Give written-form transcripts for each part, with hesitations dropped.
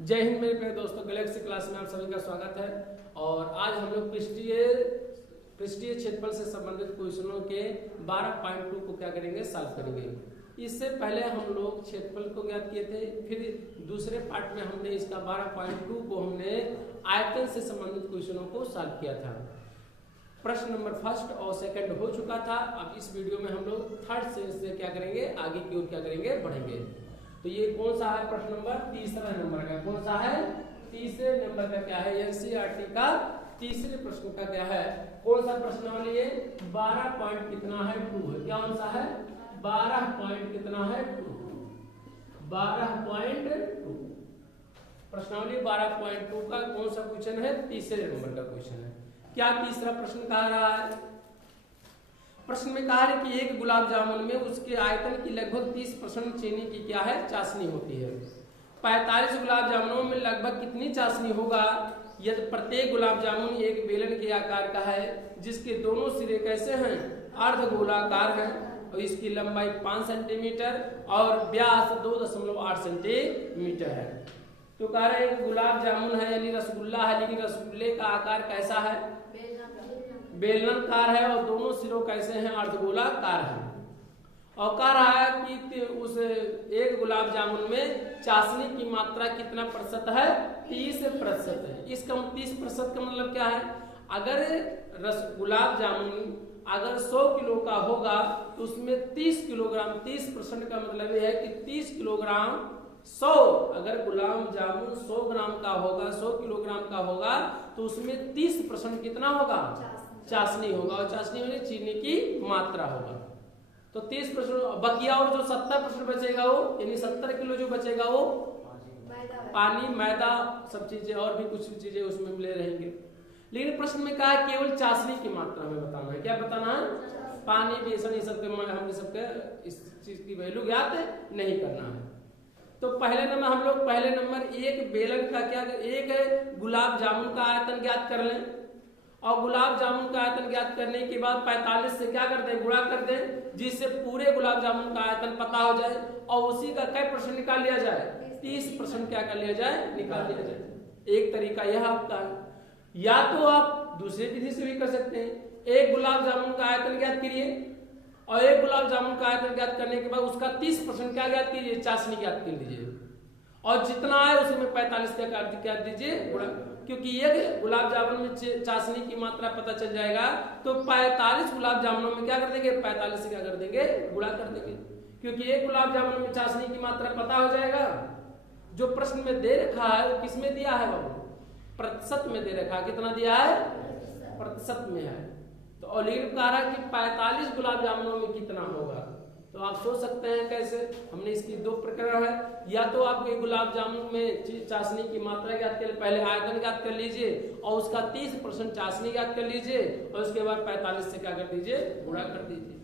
जय हिंद मेरे प्रिय दोस्तों, गैलेक्सी क्लास में आप सभी का स्वागत है। और आज हम लोग पृष्ठीय क्षेत्रफल से संबंधित क्वेश्चनों के 12.2 को क्या करेंगे, सॉल्व करेंगे। इससे पहले हम लोग क्षेत्रफल को ज्ञात किए थे, फिर दूसरे पार्ट में हमने इसका 12.2 को हमने आयतन से संबंधित क्वेश्चनों को सॉल्व किया था। प्रश्न नंबर फर्स्ट और सेकंड हो चुका था। अब इस वीडियो में हम लोग थर्ड से क्या करेंगे, आगे की ओर क्या करेंगे, बढ़ेंगे। तो ये कौन सा है, प्रश्न नंबर तीसरा नंबर का कौन सा है, तीसरे नंबर का क्या है, एनसीईआरटी का तीसरे प्रश्न का क्या है, कौन सा प्रश्नावली है, 12 पॉइंट कितना है 2 है, क्या कौन सा है 12 पॉइंट कितना है 2, 12.2 प्रश्नावली 12.2 का कौन सा क्वेश्चन है, तीसरे नंबर का क्वेश्चन है। क्या तीसरा प्रश्न कह रहा है, प्रश्न में कहा है कि एक गुलाब जामुन में उसके आयतन की लगभग 30% चीनी की क्या है, चाशनी होती है। 45 गुलाब जामुनों में लगभग कितनी चाशनी होगा यदि प्रत्येक गुलाब जामुन एक बेलन के आकार का है, जिसके दोनों सिरे कैसे हैं, अर्धगोलाकार हैं और इसकी लंबाई 5 सेंटीमीटर और व्यास 2.8 सेंटीमीटर है। तो कह रहे हैं गुलाब जामुन है यानी रसगुल्ला है, लेकिन रसगुल्ले का आकार कैसा है, बेलनाकार है और दोनों सिरों कैसे हैं, अर्धगोलाकार है। और कह रहा है कि उस एक गुलाब जामुन में चाशनी की मात्रा कितना प्रतिशत है, 30% है। इसका 30% का मतलब क्या है, अगर गुलाब जामुन अगर 100 किलो का होगा तो उसमें 30 किलोग्राम, 30% का मतलब यह है कि 30 किलोग्राम 100, अगर गुलाब जामुन 100 ग्राम का होगा, 100 किलोग्राम का होगा तो उसमें 30% कितना होगा, चाशनी होगा। और चाशनी में चीनी की मात्रा होगा। तो 30% बकिया और जो 70% बचेगा वो यानी 70 किलो जो बचेगा वो पानी, मैदा, सब चीजें और भी कुछ चीजें उसमें मिले रहेंगे। लेकिन प्रश्न में कहा केवल चाशनी की मात्रा में बताना है। क्या बताना है, पानी, बेसन, ये सब हमने सबके इस चीज की वैल्यू ज्ञात नहीं करना है। तो पहले नंबर हम लोग पहले नंबर एक बेलन का क्या, एक गुलाब जामुन का आयतन ज्ञात कर लें और गुलाब जामुन का आयतन ज्ञात करने के बाद 45 से क्या कर दें, गुणा कर दें, जिससे पूरे गुलाब जामुन का आयतन पता हो जाए और उसी का क्या % निकाल लिया जाए, 30% क्या कर लिया जाए, निकाल लिया जाए। एक तरीका यह आपका है। या तो आप दूसरी विधि से भी कर सकते हैं, एक गुलाब जामुन का आयतन ज्ञात करिए और एक गुलाब जामुन का आयतन ज्ञात करने के बाद उसका 30% क्या ज्ञात कीजिए, चाशनी ज्ञात कर लीजिए और जितना है उसमें 45 क्या दीजिए, गुणा, क्योंकि एक गुलाब जामुन में चाशनी की मात्रा पता चल जाएगा तो 45 गुलाब जामुनों में क्या कर देंगे, 45 से क्या कर देंगे, गुणा कर देंगे, क्योंकि एक गुलाब जामुन में चाशनी की मात्रा पता हो जाएगा। जो प्रश्न में दे रखा है वो किस में दिया है बाबू, प्रतिशत में दे रखा है। कितना दिया है, प्रतिशत में है। तो ऑलिव कह रहा है कि 45 गुलाब जामुनों में कितना होगा। तो आप सोच सकते हैं कैसे, हमने इसकी दो प्रकार है। या तो आप गुलाब जामुन में चाशनी की मात्रा ज्ञात कर, पहले आयतन ज्ञात कर लीजिए और उसका 30% चाशनी ज्ञात कर लीजिए और उसके बाद 45 से क्या कर दीजिए, गुणा कर दीजिए।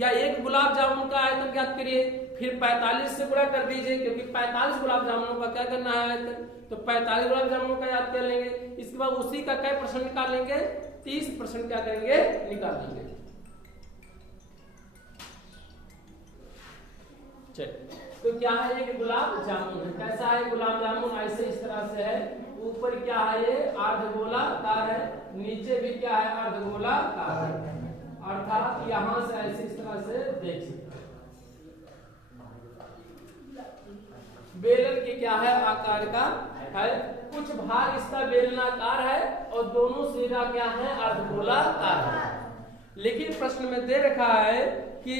या एक गुलाब जामुन का आयतन ज्ञात करिए फिर 45 से गुणा कर दीजिए, क्योंकि 45 गुलाब जामुनों का क्या करना है आयतन, तो 45 गुलाब जामुनों का याद कर लेंगे। इसके बाद उसी का क्या % निकाल लेंगे, 30% क्या करेंगे, निकाल लेंगे। तो क्या है, एक गुलाब जामुन है, कैसा है गुलाब जामुन, ऐसे इस तरह से है। ऊपर क्या है, ये अर्धगोलाकार है, नीचे भी क्या है, अर्धगोलाकार है, अर्थात यहां से ऐसे इस तरह से देख सकते हैं। बेलन के क्या है, आकार का है, कुछ भाग इसका बेलनाकार है और दोनों सिरा क्या है, अर्धगोलाकार है। लेकिन प्रश्न में दे रखा है कि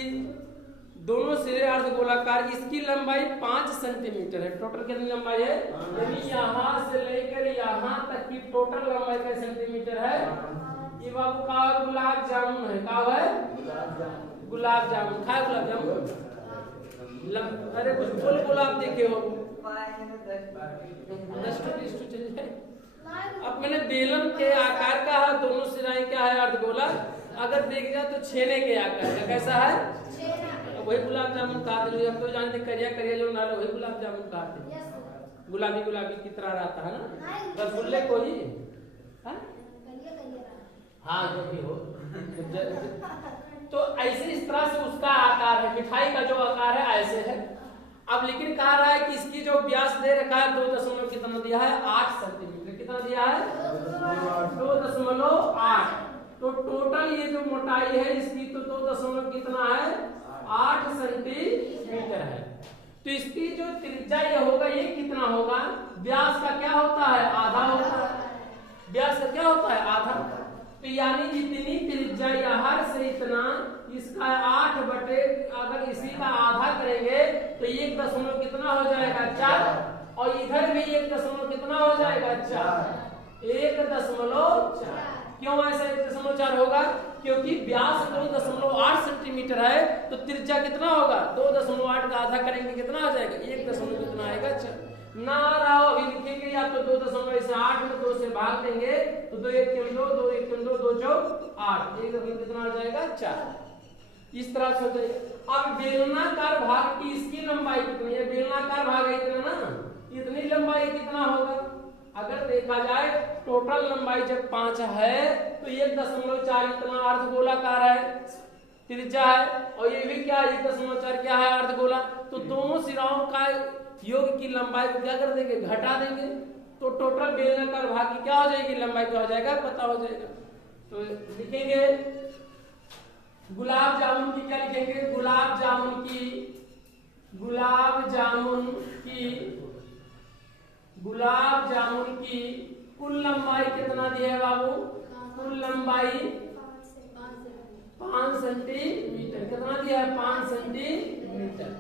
दोनों सिरे अर्धगोलाकार, इसकी लंबाई 5 सेंटीमीटर है। टोटल कितनी लंबाई है, यानी यहाँ से लेकर यहाँ तक की टोटल लंबाई का सेंटीमीटर है। ये बाबू का गुलाब जामुन है, का है गुलाब जामुन, खाए गुलाब जामुन, अरे कुछ बोल गुलाब देखे हो, 10 to 20 अब मैंने बेलन के आकार का है, दोनों सिराएं क्या है, अर्धगोला। अगर देख जाए तो छेने के आकार का, कैसा है, वही गुलाब जामुन कहते, हम तो जानते करिया करिया जो नाला वही गुलाब जामुन कहते, गुलाबी गुलाबी की तरह रहता है ना, रसगुल्ले को ही, हाँ जो भी हो। तो ऐसे इस तरह से उसका आकार है, मिठाई का जो आकार है ऐसे है। अब लेकिन कहा रहा है कि इसकी जो व्यास दे रखा है 2 कितना दिया है 8 सेंटीमीटर। कितना दिया है 2.8। तो टोटल ये जो मोटाई है इसकी तो 2 कितना है 8 सेंटीमीटर है। तो इसकी जो त्रिज्या ये होगा ये कितना होगा, व्यास का क्या होता है आधा होता है, व्यास का क्या होता है आधा। तो यानी जितनी त्रिज्या यहाँ से इतना इसका 8 बटे अगर इसी का आधा करेंगे तो 1 दशमलव कितना हो जाएगा 4 और इधर भी 1 दशमलव कितना हो जाएगा 4 1.4। क्यों ऐसा 1.4 होगा, क्योंकि व्यास 2.8 सेंटीमीटर है तो त्रिज्या कितना होगा 2.8 का आधा करेंगे कितना आ जाएगा 1 दशमलव कितना आएगा 4 ना रहो अभी लिखेंगे या तो 2.8 में 2 से भाग देंगे तो 2 1 3 2 2 1 3 2 2 4 8 1 दशमलव कितना आ जाएगा 4। इस तरह से हो जाएगा। अब बेलनाकार भाग की इसकी लंबाई कितनी है, बेलनाकार भाग है इतना ना, इतनी लंबाई कितना होगा। अगर देखा जाए टोटल लंबाई जब 5 है तो 1.4 इतना अर्धगोलाकार है त्रिज्या है और ये भी क्या 1.4 क्या है अर्धगोला। तो दोनों सिराओं का योग की लंबाई को क्या कर देंगे घटा देंगे तो टोटल बेलनाकार भाग की क्या हो जाएगी लंबाई क्या हो जाएगा पता हो जाएगा। तो लिखेंगे गुलाब जामुन की क्या लिखेंगे गुलाब जामुन की कुल लंबाई कितना दिया है बाबू, कुल लंबाई 5 सेंटीमीटर। कितना दिया है 5 सेंटीमीटर।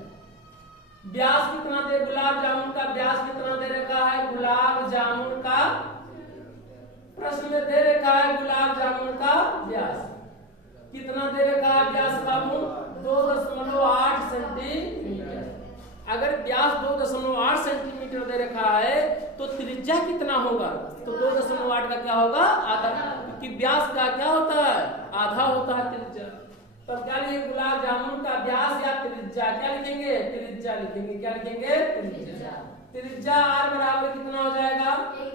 व्यास कितना दे गुलाब जामुन का व्यास कितना दे रखा है, गुलाब जामुन का प्रश्न में दे रखा है गुलाब जामुन का व्यास कितना दे रखा है व्यास बाबू 2.8 सेंटीमीटर। अगर व्यास 2.8 सेंटीमीटर दे रखा है तो त्रिज्या कितना होगा तो 2.8 का क्या होगा आधा, क्योंकि व्यास का क्या होता है आधा होता है त्रिज्या। तब क्या लिखेंगे गुलाब जामुन का व्यास या त्रिज्या क्या लिखेंगे त्रिज्या लिखेंगे। क्या लिखेंगे त्रिज्या। त्रिज्या r बराबर कितना हो जाएगा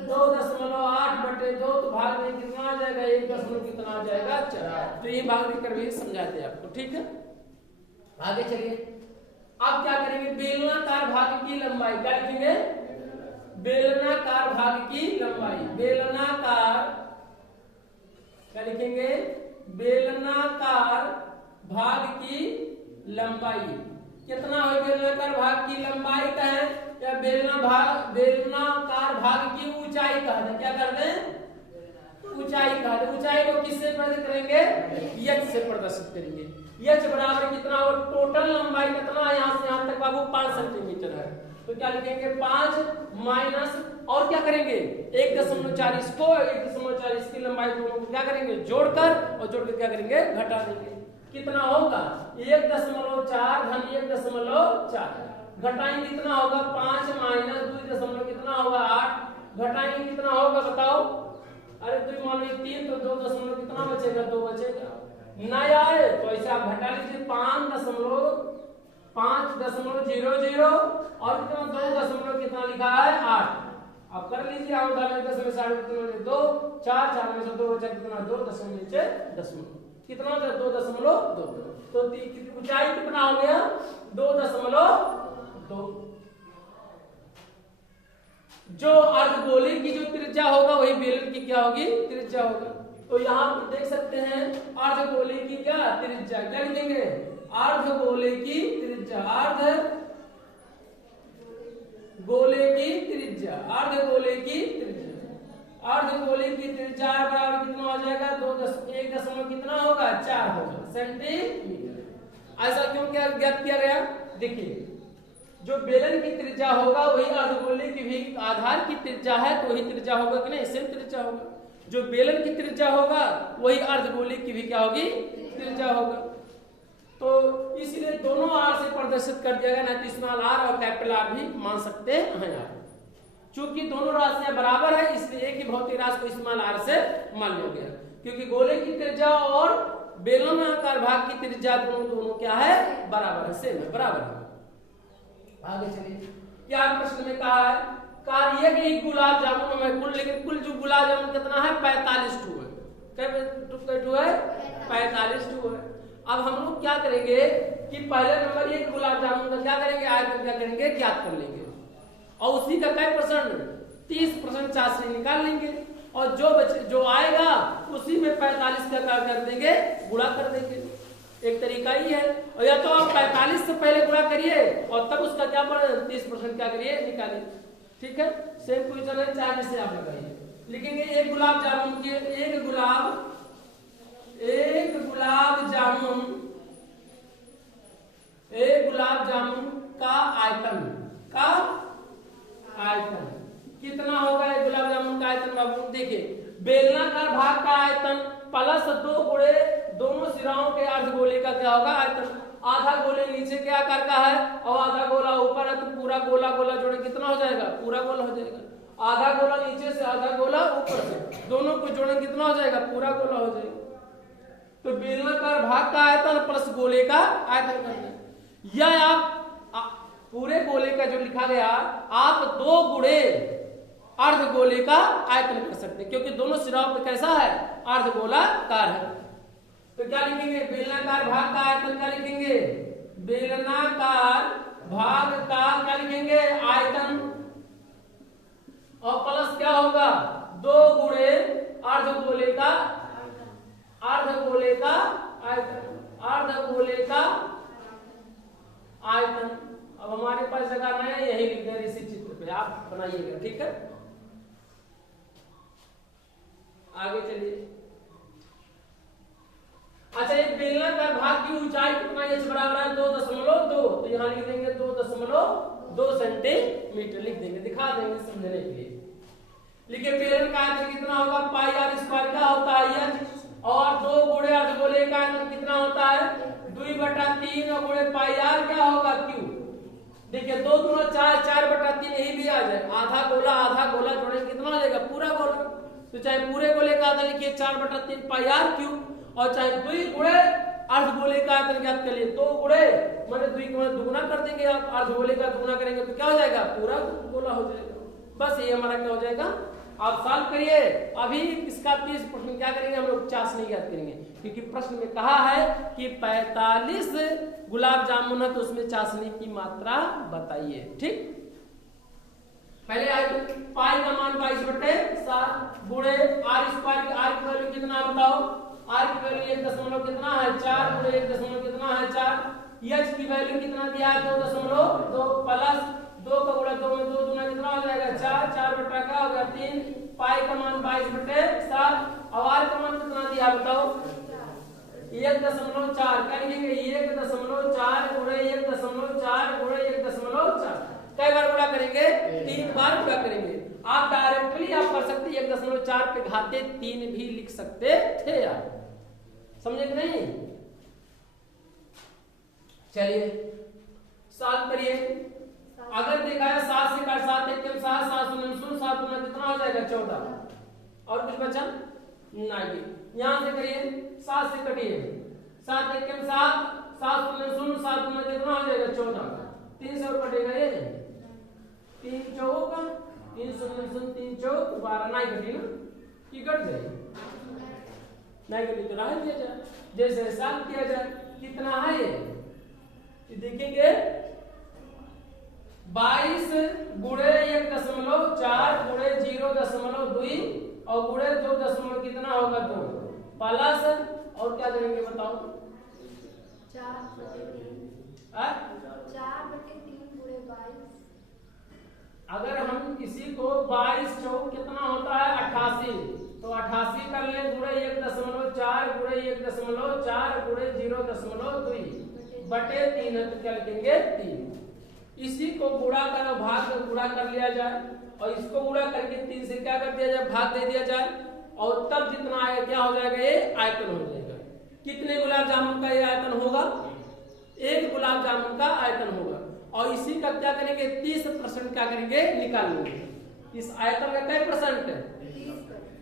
2.8 बटे 2 तो भाग में कितना आ जाएगा 1 दशमलव कितना आ जाएगा 4। तो ये भाग लेकर भी समझाते हैं आपको ठीक है। आगे चलिए अब क्या करेंगे बेलनाकार भाग की लंबाई क्या लिखेंगे बेलनाकार भाग की लंबाई बेलनाकार क्या लिखेंगे बेलनाकार भाग की लंबाई कितना हो बेलनाकार भाग की लंबाई का है या बेलनाकार भाग की ऊंचाई का है। क्या कर दें ऊंचाई का है। ऊंचाई को किससे प्रदर्शित करेंगे h से प्रदर्शित करेंगे। h बराबर कितना हो टोटल लंबाई कितना है यहाँ से यहाँ तक बाबू 5 सेंटीमीटर है तो क्या लिखेंगे 5 माइनस और क्या करेंगे 1.4 इसको 1.4 इसकी लंबाई दोनों को क्या करेंगे जोड़कर और जोड़कर क्या करेंगे घटा देंगे। कितना होगा 1.4 धन 1.4 घटाएंगे कितना होगा 5 माइनस 2 कितना होगा 8 घटाएंगे कितना होगा बताओ। अरे 2 मान 3 तो 2 दशमलव कितना बचेगा 2 बचेगा ना आए तो ऐसे आप घटा लीजिए 5.00 और कितना 2 दशमलव कितना लिखा है 8। अब कर लीजिए आप डालें 10 में 2 4 4 में से 2 बचा कितना 2 दशमलव कितना हो गया 2.2 तो ऊंचाई कितना हो गया 2.2। जो अर्धगोले की जो त्रिज्या होगा वही बेलन की क्या होगी त्रिज्या होगा। तो यहाँ पर देख सकते हैं अर्धगोले की क्या त्रिज्या क्या लिखेंगे अर्धगोले की त्रिज्या अर्धगोले की त्रिज्या बराबर कितना हो जाएगा 1 दशमलव कितना होगा 4 होगा सेंटीमीटर। ऐसा क्यों क्या ज्ञात किया गया देखिए जो बेलन की त्रिज्या होगा वही अर्धगोले की भी आधार की त्रिज्या है तो वही त्रिज्या होगा कि नहीं सेम त्रिज्या होगा। जो बेलन की त्रिज्या होगा वही अर्धगोले की भी क्या होगी त्रिज्या होगा। तो इसलिए दोनों आर से प्रदर्शित कर दिया गया ना तो स्मॉल आर और कैपिटल आर भी मान सकते हैं यार। चूंकि दोनों राशियां बराबर है इसलिए एक ही भौतिक राशि को स्मॉल आर से मान लिया गया क्योंकि गोले की त्रिज्या और बेलनाकार भाग की त्रिज्या दोनों क्या है बराबर है सेम है बराबर है। आगे चलिए क्या प्रश्न में कहा है कार्य कि गुलाब जामुन में कुल जो गुलाब जामुन कितना है 45 टू है 45 टू है। अब हम लोग क्या करेंगे कि पहले नंबर एक गुलाब जामुन का क्या करेंगे आयतन क्या करेंगे ज्ञात कर लेंगे। और उसी का क्या परसेंट 30% चाशनी निकाल लेंगे और जो आएगा उसी में 45 का क्या कर देंगे, गुणा कर देंगे। एक तरीका ही है। और या तो आप 45 से पहले गुणा करिए और तब उसका क्या 30% क्या करिए, निकालिए। ठीक है, सेम क्वेश्चन है, चाहे से आप लगाइए। लिखेंगे एक गुलाब जामुन के एक गुलाब जामुन का आयतन कितना होगा। एक गुलाब जामुन का आयतन बाबू देखिए, बेलनाकार भाग का आयतन प्लस 2 गुणे दोनों सिराओं के अर्धगोले का क्या होगा, आयतन। आधा गोले नीचे के आकार का है और आधा गोला ऊपर है, तो पूरा गोला जोड़े कितना हो जाएगा, पूरा गोला हो जाएगा। आधा गोला नीचे से आधा गोला ऊपर से, दोनों को जोड़े कितना हो जाएगा, पूरा गोला हो जाएगा। तो बेलनाकार भाग का आयतन प्लस गोले का आयतन करना है। या आप पूरे गोले का जो लिखा गया, आप 2 गुणे अर्धगोले का आयतन कर सकते हैं, क्योंकि दोनों सिराओं पे कैसा है, अर्धगोलाकार है। तो क्या लिखेंगे, बेलनाकार भाग का आयतन क्या लिखेंगे, बेलनाकार भाग का क्या लिखेंगे, आयतन, और प्लस क्या होगा 2 गुणे अर्धगोले का आयतन। अब हमारे पास जगह नहीं है, यही लिख दें इसी चित्र पे, आप बनाइएगा। ठीक है, आगे चलिए। अच्छा, एक बेलनाकार भाग की ऊंचाई कितना, h बराबर है 2.2, तो यहां लिख देंगे 2.2 सेंटीमीटर लिख देंगे, दिखा देंगे समझने के लिए। लिखिए बेलन का आयतन कितना होगा, पाई आर स्क्वायर क्या होता है h, और 2 गुणे अर्धगोले का आयतन कितना होता है 2/3 और गुणे पाई आर क्या होगा q। देखिए 2 दूना 4, 4/3 यही भी आ जाए, आधा गोला जोड़े कितना हो जाएगा, पूरा गोला। तो चाहे पूरे गोले का आयतन लिखिए 4/3 पाई आर क्यू, और चाहे 2 गुणे अर्धगोले का आयतन ज्ञात कर लिए, 2 गुणे माने 2 को दुगुना कर देंगे आप, अर्धगोले का दुगुना करेंगे तो क्या हो जाएगा, पूरा गोला हो जाएगा। बस ये हमारा क्या हो जाएगा, आप सॉल्व करिए। अभी इसका 30% क्या करेंगे, हम लोग चाशनी ज्ञात करेंगे, क्योंकि प्रश्न में कहा है कि 45 गुलाब जामुन है तो उसमें चाशनी की मात्रा बताइए। ठीक, पहले आए तो पाई का मान 22/7 गुणे आर स्क्वायर, आर की वैल्यू कितना बताओ, आर की वैल्यू 1 कितना है 4 गुणे 1 कितना है 4, एच की वैल्यू कितना दिया है 2.2 प्लस 2 का गुणा 2 में 2 दूना कितना हो जाएगा 4, 4 का हो गया 3, पाई का मान 22/7, और आर का मान कितना दिया बताओ 1.4, क्या लिखेंगे 1.4 गुणे 1.4 गुणे 1.4, कई बार गुणा करेंगे 3 बार गुणा करेंगे। आप डायरेक्टली आप कर सकते 1.4 पे घाते 3 भी लिख सकते थे यार, समझे कि नहीं। चलिए सॉल्व करिए। अगर देखा है 7 से काट 7 1 7 7 0 7 में कितना हो जाएगा 14, और कुछ बचा नहीं, यहां से करिए 7 से कटिए 7 1 7 7 0 7 में कितना हो जाएगा 14, 3 से और कटेगा ये 3 चौक 3 0 3 चौक 12, नहीं कटी ना कि कट जाएगी, नहीं कटी तो रह दिया जाए, जैसे हिसाब किया जाए। कितना है ये देखेंगे 22 गुणे 1.4 गुणे 0.2 और गुणे 2 कितना होगा 2 प्लस, और क्या करेंगे बताओ 4/3 गुणे 22। अगर हम किसी को 22 चौक कितना होता है 88, तो 88 कर ले गुणे 1.4 गुणे 1.4 गुणे 0.2 बटे 3 है, तो क्या लिखेंगे 3। इसी को गुणा कर भाग में गुणा कर लिया जाए, और इसको गुणा करके 3 से क्या कर दिया जाए भाग दे दिया जाए, और तब जितना आएगा क्या हो जाएगा ये आयतन हो जाएगा। कितने गुलाब जामुन का ये आयतन होगा, 1 गुलाब जामुन का आयतन होगा, और इसी का क्या करेंगे 30% क्या करेंगे निकाल लेंगे। इस आयतन का क्या परसेंट है,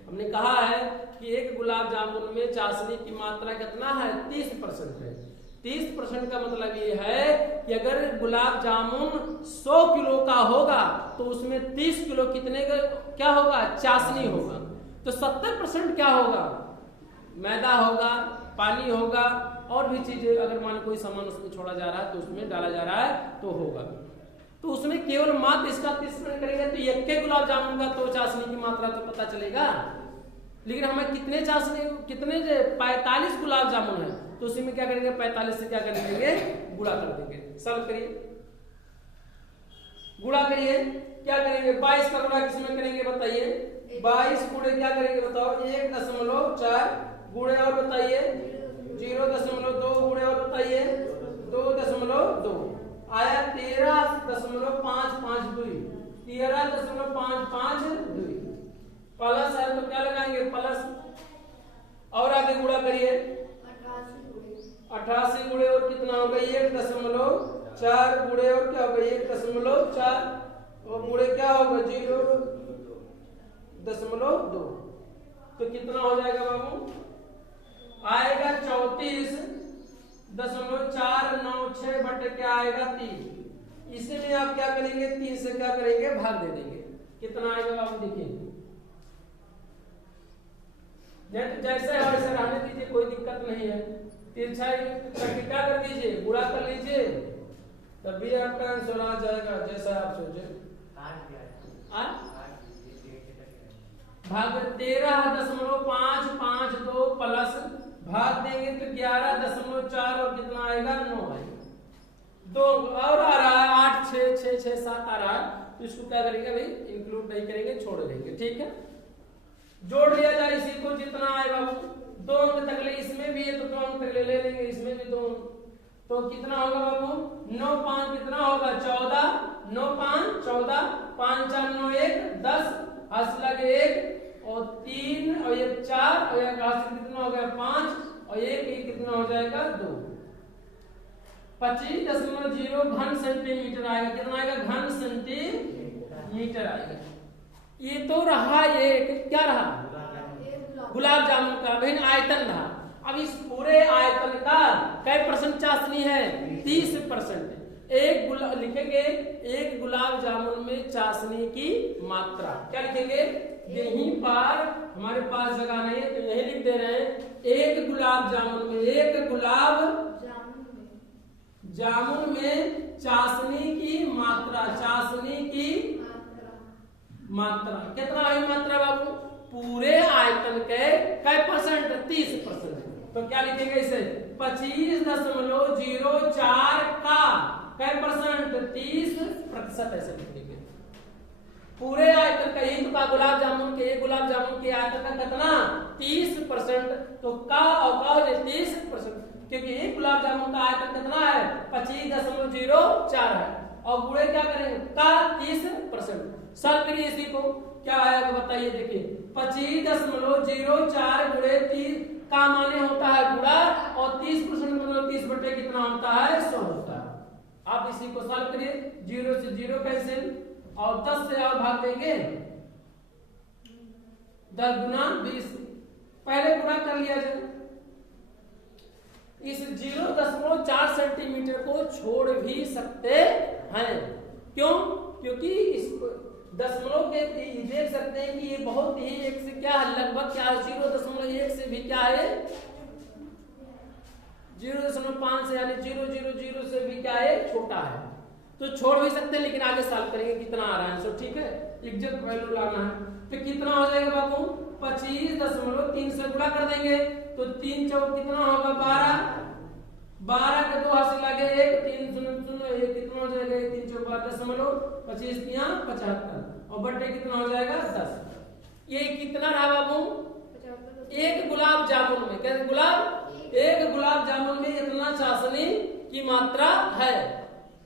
हमने कहा है कि 1 गुलाब जामुन में चाशनी की मात्रा कितना है 30% है। 30% का मतलब ये है कि अगर गुलाब जामुन 100 किलो का होगा तो उसमें 30 किलो कितने का क्या होगा चाशनी होगा, तो 70% क्या होगा मैदा होगा, पानी होगा, और भी चीजें अगर मान कोई सामान उसमें छोड़ा जा रहा है तो उसमें डाला जा रहा है तो होगा। तो उसमें केवल मात्र इसका मिश्रण करेंगे तो एक के गुलाब जामुन का तो चाशनी की मात्रा तो पता चलेगा, लेकिन हमें कितने 45 गुलाब जामुन है तो उसी में क्या करेंगे 45 से क्या कर लेंगे गुणा कर देंगे। सॉल्व करिए, गुणा करिए, क्या करेंगे 22 का गुणा किसमें करेंगे बताइए, 22 गुणे क्या करेंगे बताओ 1.4 गुणे और बताइए 0.2 गुणे और बताइए 2.2 आया 13.552 13.552 प्लस है तो क्या लगाएंगे प्लस, और आगे गुणा करिए 88 गुणे और कितना होगा 1.4 गुणे और क्या होगा 1.4 और गुणे क्या होगा 0.2 तो कितना हो जाएगा बाबू आएगा 34.496 बटे क्या आएगा 3। इसलिए आप क्या करेंगे 3 से क्या करेंगे भाग दे देंगे, कितना आएगा बाबू देखिए, जैसे है वैसे रहने दीजिए, कोई दिक्कत नहीं है। तिरछा करके क्या कर दीजिए गुणा कर लीजिए तभी आपका आंसर आ जाएगा जैसा आप सोचे। भाग 13.552 प्लस भाग देंगे तो 11.4 और कितना आएगा 9 आएगा, 2 और आ रहा है 8 6 6 6 7 आ रहा है तो इसको क्या करेंगे भाई इंक्लूड नहीं करेंगे छोड़ देंगे, ठीक है। जोड़ लिया जाए इसी को जितना आए बाबू 2 अंक तक ले, इसमें भी है तो 2 अंक तक ले लेंगे, इसमें भी 2 तो कितना होगा बाबू 9 5 कितना होगा 14 9 5 14 5 4 9 1 10 हाथ लगे 1 और 3 और 1 4 और एक हाथ कितना हो गया 5 और 1 कितना हो जाएगा 2 25.0 घन सेंटीमीटर आएगा, कितना आएगा घन सेंटीमीटर आएगा। ये तो रहा एक क्या रहा गुलाब जामुन का भिन्न आयतन रहा। अब इस पूरे आयतन का कै % चाशनी है 30%। लिखेंगे एक गुलाब जामुन में चाशनी की मात्रा क्या लिखेंगे, यहीं पर हमारे पास जगह नहीं है तो यही लिख दे रहे हैं एक गुलाब जामुन में चाशनी की मात्रा कितना है मात्रा बाबू पूरे आयतन के कै % 30%। तो क्या लिखेंगे इसे 25.04 का कै % 30% ऐसे लिखेंगे। पूरे आयतन का ईंट का गुलाब जामुन के आयतन का कितना 30%, तो का और का हो जाए 30%, क्योंकि एक गुलाब जामुन का आयतन कितना है 25.04 है और गुणे क्या करेंगे का 30%। सॉल्व करिए इसी को, क्या आएगा बताइए देखिए 25.04 गुणे 30 का माने होता है गुणा और 30% मतलब 30 बटे कितना होता है 100 होता है। आप इसी को सॉल्व करिए 0 से 0 कैंसिल और 10 से और भाग देंगे 10 गुना 20 पहले गुणा कर लिया जाए। इस 0.4 सेंटीमीटर को छोड़ भी सकते हैं, क्यों क्योंकि इस दशमलव के देख सकते हैं कि ये बहुत ही एक से क्या है लगभग क्या है 0.1 से भी क्या है 0.5 से यानी 0.000 से भी क्या है छोटा है, तो छोड़ भी सकते हैं लेकिन आगे सॉल्व करेंगे कितना आ रहा है आंसर, ठीक है एग्जैक्ट वैल्यू लाना है। तो कितना हो जाएगा बाबू 25.3 से गुणा कर देंगे तो 3 चौक कितना होगा 12 के 2 हाथ से लगे 1 3 0 1 कितना हो जाएगा 3 चौक 25 75 और बटे कितना हो जाएगा 10। ये कितना रहा बाबू एक गुलाब जामुन में क्या एक गुलाब जामुन में इतना चाशनी की मात्रा है,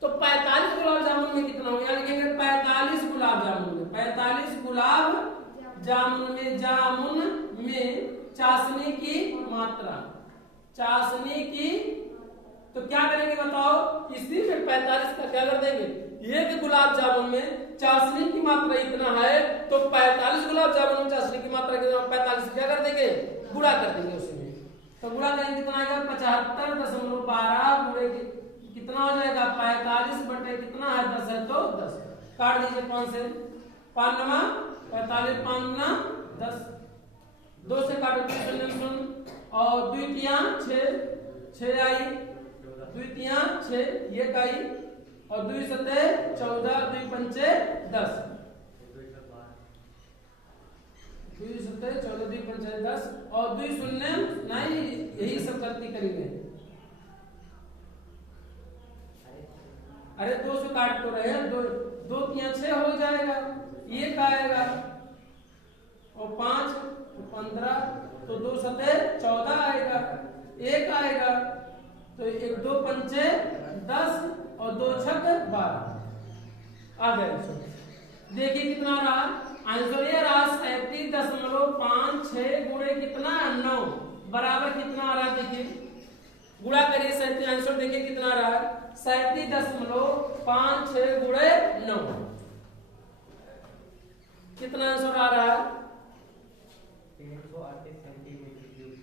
तो 45 गुलाब जामुन में कितना होगा लिखेंगे 45 गुलाब जामुन में चाशनी की मात्रा तो क्या करेंगे बताओ इसी में 45 का क्या कर देंगे एक गुलाब जामुन में चाशनी की मात्रा इतना है तो 45 गुलाब जामुन में चाशनी की मात्रा कितना 45 क्या कर देंगे गुणा कर देंगे उसी में, तो गुणा करेंगे कितना आएगा 75.12 गुणे कितना हो जाएगा 45 बटे कितना है 10 है तो 10 काट दीजिए 5 से 5 नमा 45 5 गुना 10 2 से काटो 2 और 2 तिया 6 आई 2 तिया 6 ये काई और 2 सते 14, 2 पंचे 10, 2 सते 14, 2 पंचे 10 और 2 शून्य नहीं, यही सब गलती करेंगे। अरे 2 से काट तो रहे हैं, 2 3 6 हो जाएगा, ये का आएगा और 5 15, तो 2 सते 14 आएगा, 1 आएगा, तो 1 2 पंचे 10 और 2 छक 12 आ गया। देखिए कितना रहा आंसर, ये रहा 37.56 गुणे कितना 9 बराबर कितना आ रहा, देखिए गुणा करिए 37, आंसर देखिए कितना रहा 37.56 गुणे 9, कितना आंसर आ रहा है 338 सेंटीमीटर क्यूब।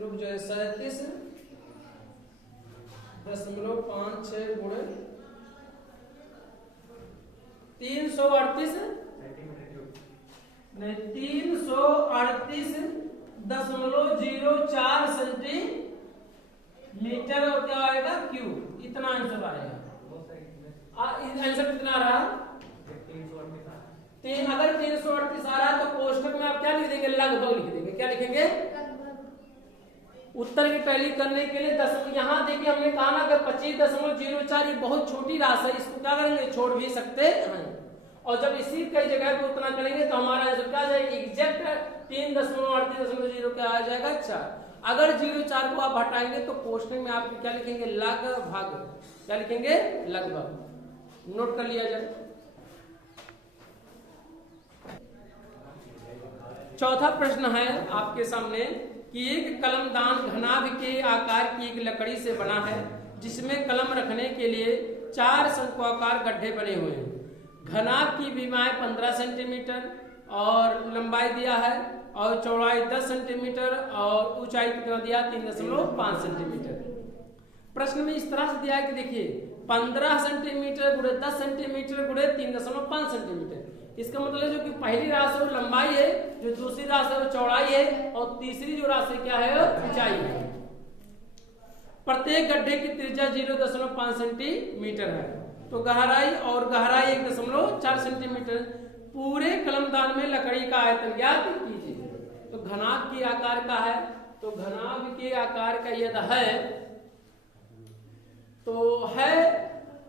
लोग जो है 37.56 गुणे 338 सेंटीमीटर क्यूब, नहीं 338.04 सेंटीमीटर और क्या आएगा क्यूब, इतना आंसर आएगा। आंसर कितना रहा 338। अगर 338 आ रहा है तो कोष्टक में आप क्या लिख देंगे, लगभग लिख देंगे, क्या लिखेंगे उत्तर की पहली करने के लिए 10, यहाँ देखिए हमने कहा ना कि 25.04 ये बहुत छोटी राशि है, इसको क्या करेंगे छोड़ भी सकते हैं, और जब इसी कई जगह पे उतना करेंगे तो हमारा आंसर क्या जाएगा एग्जैक्ट 3.38.0 क्या आ जाएगा 4। अगर 0.4 को आप हटाएंगे तो कोष्टक में आप क्या लिखेंगे लगभग, क्या लिखेंगे लगभग, नोट कर लिया जाए। चौथा प्रश्न है आपके सामने कि एक कलमदान घनाभ के आकार की एक लकड़ी से बना है जिसमें कलम रखने के लिए 4 शंक्वाकार गड्ढे बने हुए हैं। घनाभ की बीमाएं 15 सेंटीमीटर और लंबाई दिया है और चौड़ाई 10 सेंटीमीटर और ऊंचाई कितना दिया 3.5 सेंटीमीटर। प्रश्न में इस तरह से दिया है कि देखिए 15 सेंटीमीटर गुणे 10 सेंटीमीटर गुणे 3.5 सेंटीमीटर, इसका मतलब जो कि पहली राशि वो लंबाई है, जो दूसरी राशि वो चौड़ाई है और तीसरी जो राशि क्या है ऊंचाई है। प्रत्येक गड्ढे की त्रिज्या 0.5 सेंटीमीटर है, तो गहराई 1.4 सेंटीमीटर। पूरे कलमदान में लकड़ी का आयतन ज्ञात कीजिए। तो घनाभ के आकार का है, तो घनाभ के आकार का यदि है तो है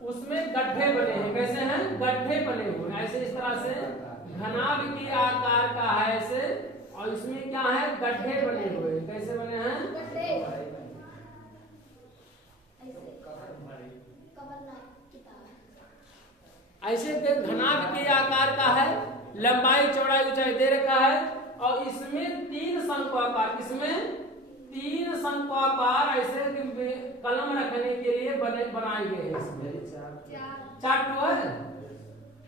उसमें गड्ढे बने हैं, कैसे हैं गड्ढे बने हुए ऐसे, इस तरह से घनाभ के आकार का है ऐसे, और इसमें क्या है गड्ढे बने हुए, कैसे बने हैं ऐसे। घनाभ के आकार का है, लंबाई चौड़ाई ऊंचाई दे रखा है और इसमें 3 शंक्वाकार, इसमें 3 शंक्वाकार ऐसे कलम रखने के लिए बनाए गए हैं। इसमें 4 टू है,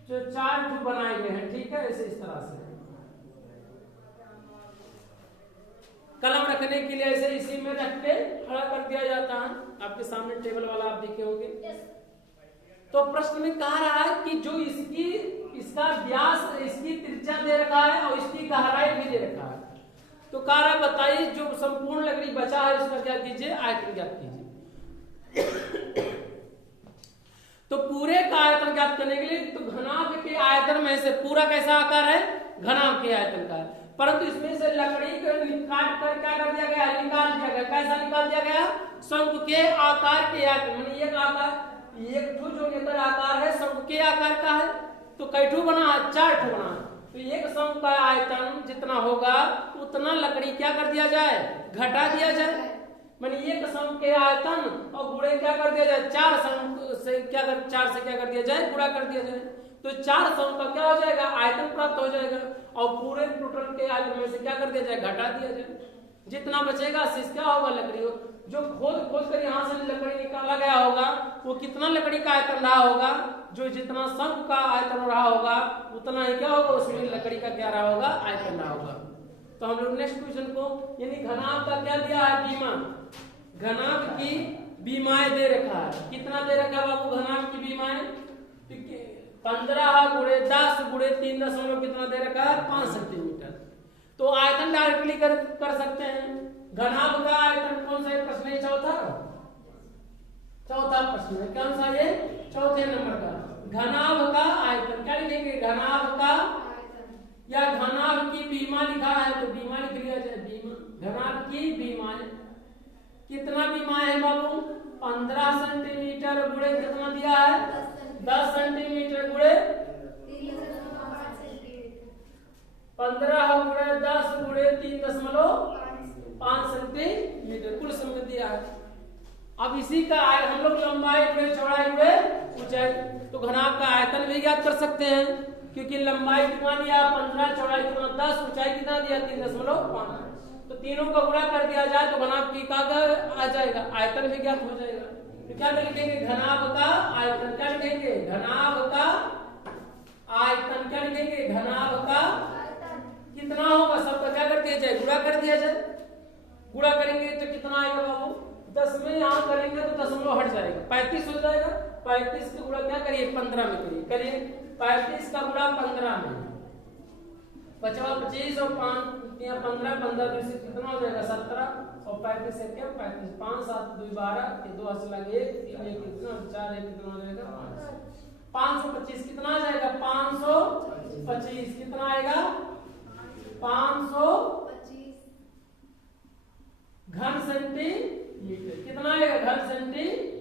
जो 4 टू बनाए गए हैं, ठीक है ऐसे इस तरह से कलम रखने के लिए ऐसे इसी में रख के खड़ा कर दिया जाता है। आपके सामने टेबल वाला आप देखे होंगे। तो प्रश्न में कहा रहा है कि जो इसका व्यास, इसकी त्रिज्या दे रखा है और इसकी गहराई भी दे रखा है, तो कह रहा बताइए जो संपूर्ण लकड़ी बचा है उसका क्या कीजिए आयतन ज्ञात कीजिए। तो पूरे का आयतन ज्ञात करने के लिए तो घनाभ के आयतन में से पूरा कैसा आकार है घनाभ के आयतन का है, परंतु इसमें से लकड़ी को काट कर क्या कर दिया गया निकाल दिया गया। कैसा निकाल दिया गया शंकु के आकार के आयतन, माने एक आकार, एक ठो जो लेकर आकार है शंकु के आकार का है, तो कई ठो बना है 4 ठो बना है, तो एक शंकु का आयतन जितना होगा उतना लकड़ी क्या कर दिया जाए घटा दिया जाए, माने एक शंकु के आयतन और गुणे क्या कर दिया जाए 4 शंकु से क्या कर 4 से क्या कर दिया जाए गुणा कर दिया जाए, तो 4 शंकु का क्या हो जाएगा आयतन प्राप्त हो जाएगा और पूरे टोटल के आयतन में से क्या कर दिया जाए घटा दिया जाए। जितना बचेगा शेष क्या होगा लकड़ी हो, जो खोद कर यहाँ से लकड़ी निकाला गया होगा वो कितना लकड़ी का आयतन रहा होगा, जो जितना शंकु का आयतन रहा होगा उतना ही क्या होगा उसमें लकड़ी का क्या रहा होगा आयतन रहा होगा। तो हम लोग नेक्स्ट क्वेश्चन को यानी घनाभ का क्या दिया है बीमा, घनाभ की बीमाएं दे रखा है, कितना दे रखा है बाबू घनाभ की बीमाएं 15 गुणे 10 गुणे 3 कितना दे रखा है 5 सेंटीमीटर। तो आयतन डायरेक्टली कर सकते हैं। घनाभ का आयतन कौन सा है प्रश्न चौथा, चौथा प्रश्न है, कौन सा ये? चौथे नंबर का। घनाभ का आयतन क्या लिखेंगे? घनाभ का या घनाभ की बीमा लिखा है तो बीमा लिख लिया जाए। बीमा, घनाभ की बीमा कितना बीमा है बाबू? 15 सेंटीमीटर गुणे कितना दिया है? 10 सेंटीमीटर गुणे 15 गुणे 10 गुणे 3.5 सेंटीमीटर कुल समय दिया है। अब इसी का हम लोग लंबाई गुणे चौड़ाई गुणे ऊंचाई, तो घनाभ का आयतन भी ज्ञात कर सकते हैं क्योंकि लंबाई कितना दिया? 15, चौड़ाई कितना? 10, ऊंचाई कितना दिया? 3.5। तो तीनों का गुणा कर दिया जाए तो घनाभ की का आ जाएगा, आयतन भी ज्ञात हो जाएगा। तो क्या लिखेंगे? घनाभ का आयतन। क्या लिखेंगे? घनाभ का आयतन। क्या लिखेंगे? घनाभ का कितना होगा? सबका क्या कर दिया जाए? गुणा कर दिया जाए। गुणा करेंगे तो कितना आएगा बाबू? 10 में यहाँ करेंगे तो दशमलव हट जाएगा, 35 हो जाएगा। 35 का गुणा क्या करिए? 15 में करिए। करिए 35 का गुणा 15 में, 25 25 और 5 15 15 2 से कितना हो जाएगा? 17 और 35 से क्या? 35 5 7 2 12 के 2 हाथ लगे 3 1 कितना 4 1 कितना हो जाएगा? 525 कितना आ जाएगा? 525 कितना आएगा? 525 घन सेंटीमीटर कितना आएगा? घन सेंटीमीटर।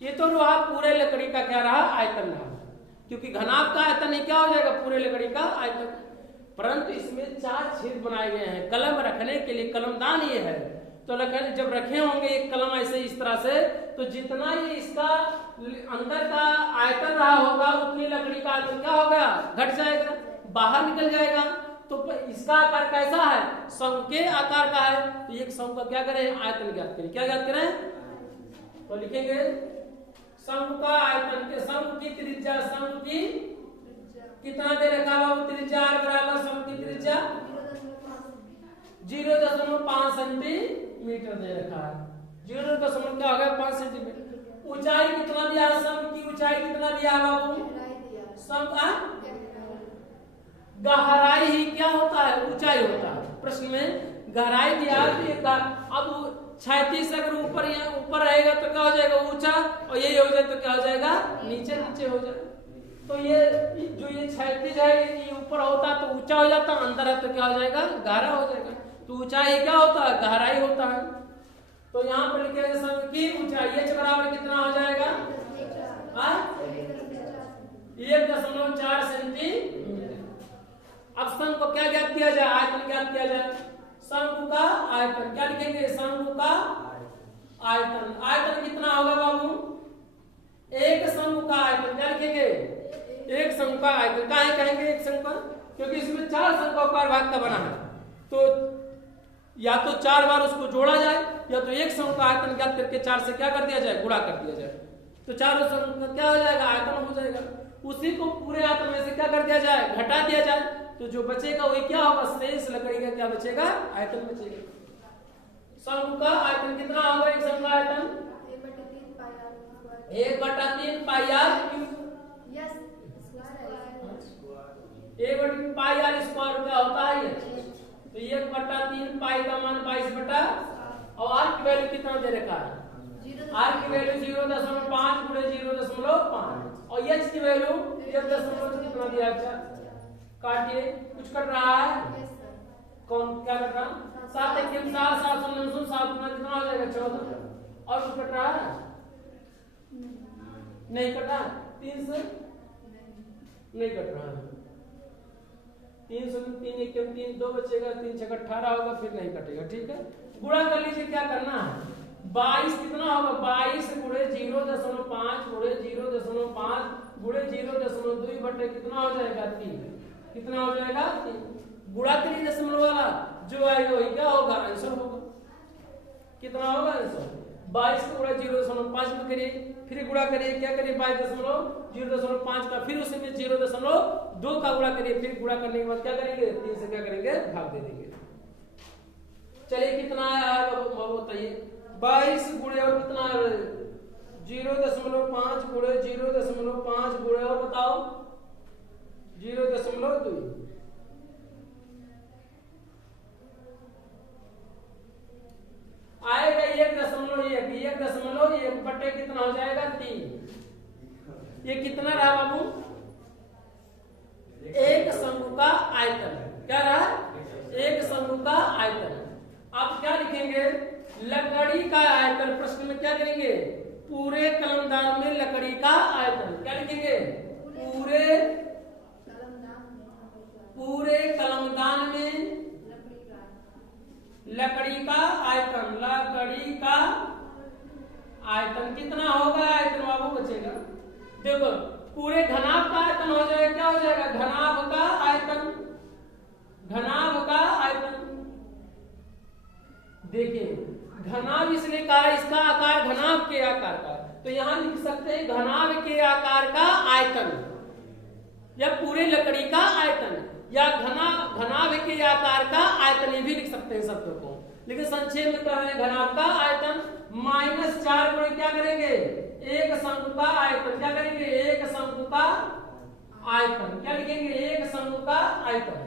ये तो रहा पूरे लकड़ी का क्या रहा? आयतन रहा, क्योंकि घनाभ का आयतन क्या हो जाएगा? पूरे लकड़ी का आयतन। परंतु इसमें 4 छेद बनाए गए हैं कलम रखने के लिए, कलमदान ये है। तो जब रखे होंगे एक कलम ऐसे इस तरह से, तो जितना ये इसका अंदर का आयतन रहा होगा उतनी लकड़ी का आयतन क्या होगा? घट जाएगा, बाहर निकल जाएगा। तो इसका आकार कैसा है? शंख के आकार का है। तो एक शंख का क्या करें? आयतन ज्ञात करें। क्या ज्ञात करें? तो लिखेंगे शंख का आयतन के शंख की त्रिज्या, शंख की कितना दे रखा है? त्रिज्या r बराबर शंख की त्रिज्या 0.5 सेंटीमीटर दे रखा है। 0. क्या हो गया? 5 सेंटीमीटर। ऊंचाई कितना दिया है? शंख की ऊंचाई कितना दिया है बाबू? शंख गहराई ही क्या होता है? ऊंचाई होता है। प्रश्न में गहराई दिया है तो अब 36 अगर ऊपर रहेगा तो क्या हो जाएगा? ऊंचा, और यही हो जाए तो क्या हो जाएगा? नीचे नीचे हो जाएगा। तो ये जो ये 36 है ये ऊपर होता तो ऊंचा हो जाता, अंदर है तो क्या हो जाएगा? गहरा हो जाएगा। तो ऊंचाई क्या होता है? गहराई होता है। तो यहाँ पर लिखेंगे शंख की ऊंचाई h बराबर कितना हो जाएगा? 1.4 सेंटीमीटर। अब शंख को क्या ज्ञात किया जाए? आयतन ज्ञात किया जाए। शंख का आयतन क्या लिखेंगे? शंख का आयतन। आयतन कितना होगा बाबू? एक शंख का आयतन क्या लिखेंगे? एक शंख का आयतन। काहे कहेंगे एक शंख का? क्योंकि इसमें 4 शंखों भाग का बना है, तो या तो 4 बार उसको जोड़ा जाए या तो एक शंख का आयतन ज्ञात करके 4 से क्या कर दिया जाए? गुणा कर दिया जाए। तो चारों शंख का क्या हो जाएगा? आयतन हो जाएगा। उसी को पूरे आयतन में से क्या कर दिया जाए? घटा दिया जाए। तो जो बचेगा वही क्या होगा? शेष लकड़ी का क्या बचेगा? आयतन बचेगा। शंख का आयतन कितना होगा? एक शंख का आयतन 1/3 pi R cube. 1/3 pi R square क्या होता है? तो 1/3 पाई का मान 22 और आर की वैल्यू कितना दे रखा है? आर की वैल्यू 0.5 गुणे 0.5 और एच की वैल्यू 1 कितना दिया? अच्छा काटिए, कुछ कट रहा है? कौन क्या कट रहा? 7 1 7 7 9 7 कितना हो जाएगा? 14। और कुछ कट रहा है? नहीं कट रहा। 3 से नहीं कट रहा है। 3 से 3 1 3 2 बचेगा, 3 6 18 होगा, फिर नहीं कटेगा। ठीक है, गुणा कर लीजिए। क्या करना है? 22 कितना होगा? 22 गुणे 0.5 गुणे 0.5 गुणे 0.2 बटे कितना हो जाएगा? 3। कितना हो जाएगा? 3। गुणा करिए दशमलव वाला, जो आएगा वही क्या होगा? आंसर होगा। कितना होगा आंसर? 22 को गुणा 0.5 में करिए, फिर गुणा करिए। क्या करिए? 22.0.5 का, फिर उसमें 0.2 का गुणा करिए, फिर गुणा करने के बाद क्या करेंगे? 3 से क्या करेंगे? भाग दे देंगे। चलिए कितना आया बताइए? 22 गुणे और कितना है? 0.5 गुणे 0.5 गुणे और बताओ 0.2 आएगा 1.1 बटे कितना क्या रहा? एक शंकु का आयतन। अब क्या लिखेंगे? लकड़ी का आयतन। प्रश्न में क्या करेंगे? पूरे कलमदान में लकड़ी का आयतन। क्या लिखेंगे? पूरे कलमदान में लकड़ी का आयतन। लकड़ी का आयतन कितना होगा? आयतन बाबू बचेगा। देखो पूरे घनाभ का आयतन हो जाएगा। क्या हो जाएगा? घनाभ का आयतन। घनाभ का आयतन। देखिए घनाभ इसलिए कहा, इसका आकार घनाभ के आकार का, तो यहां लिख सकते हैं घनाभ के आकार का आयतन या पूरे लकड़ी का आयतन या घनाभ के आकार का आयतन, ये भी लिख सकते हैं शब्दों को। लेकिन संक्षेप में कर रहे हैं घनाभ का आयतन -4 गुणे क्या करेंगे? एक शंकु का आयतन। क्या करेंगे? एक शंकु का आयतन। क्या लिखेंगे? एक शंकु का आयतन।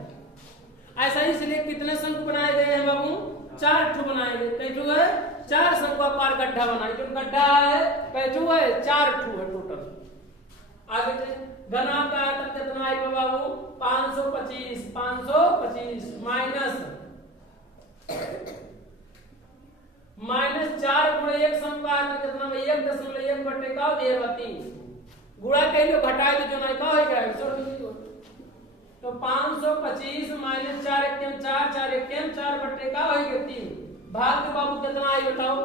ऐसा ही इसलिए कितने शंकु बनाए गए हैं बाबू? 4 ठो बनाए गए। कैठू है? 4 शंकुआकार गड्ढा बनाए। जो गड्ढा है कैठू है? 4 ठो है टोटल। आगे घनाभ का आयतन कितना आएगा बाबू? 525 -4 गुणे एक शंकु का आयतन कितना? 1.1/3 गुणा कहिलो घटाए तो जो नहीं का हो जाएगा। तो 525 - 4 एकम 4 4 एकम 4/3 भाग के बाबू कितना आई बताओ?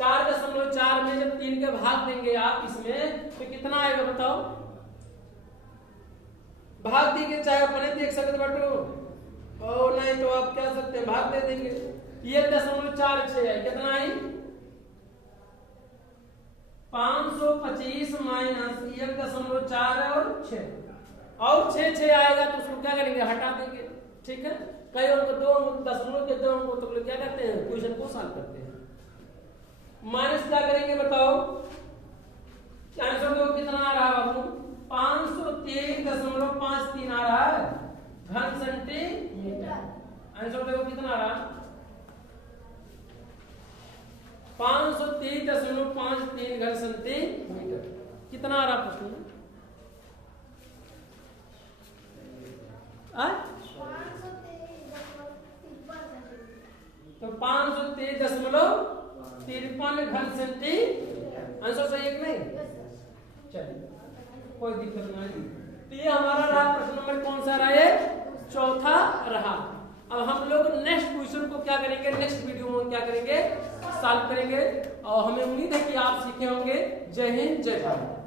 4.4 में जब 3 के भाग देंगे आप इसमें तो कितना आएगा बताओ? भाग दीजिए, चाहे अपने देख सकते बटो और नहीं तो आप क्या सकते हैं भाग दे देंगे। 1.46 है। कितना आई? 525 - 1.4 और 6 और 6 आएगा तो उसको क्या करेंगे? हटा देंगे। ठीक है। कई अंक 2 अंक 10 के 2 अंकों तो क्या करते हैं? क्वेश्चन को सॉल्व करते हैं। माइनस क्या करेंगे बताओ? आंसर देखो कितना आ रहा है बाबू? 523.53 आ रहा है घन सेंटीमीटर। आंसर देखो कितना आ रहा? 523.53 घन सेंटीमीटर। कितना आ रहा प्रश्न में? तो 523.53 घन सेंटीमीटर। आंसर सही है कि नहीं? चलिए कोई दिक्कत नहीं। तो ये हमारा रहा प्रश्न नंबर कौन सा रहा? ये चौथा रहा। अब हम लोग नेक्स्ट क्वेश्चन को क्या करेंगे? नेक्स्ट वीडियो में क्या करेंगे? सॉल्व करेंगे। और हमें उम्मीद है कि आप सीखे होंगे। जय हिंद, जय भारत।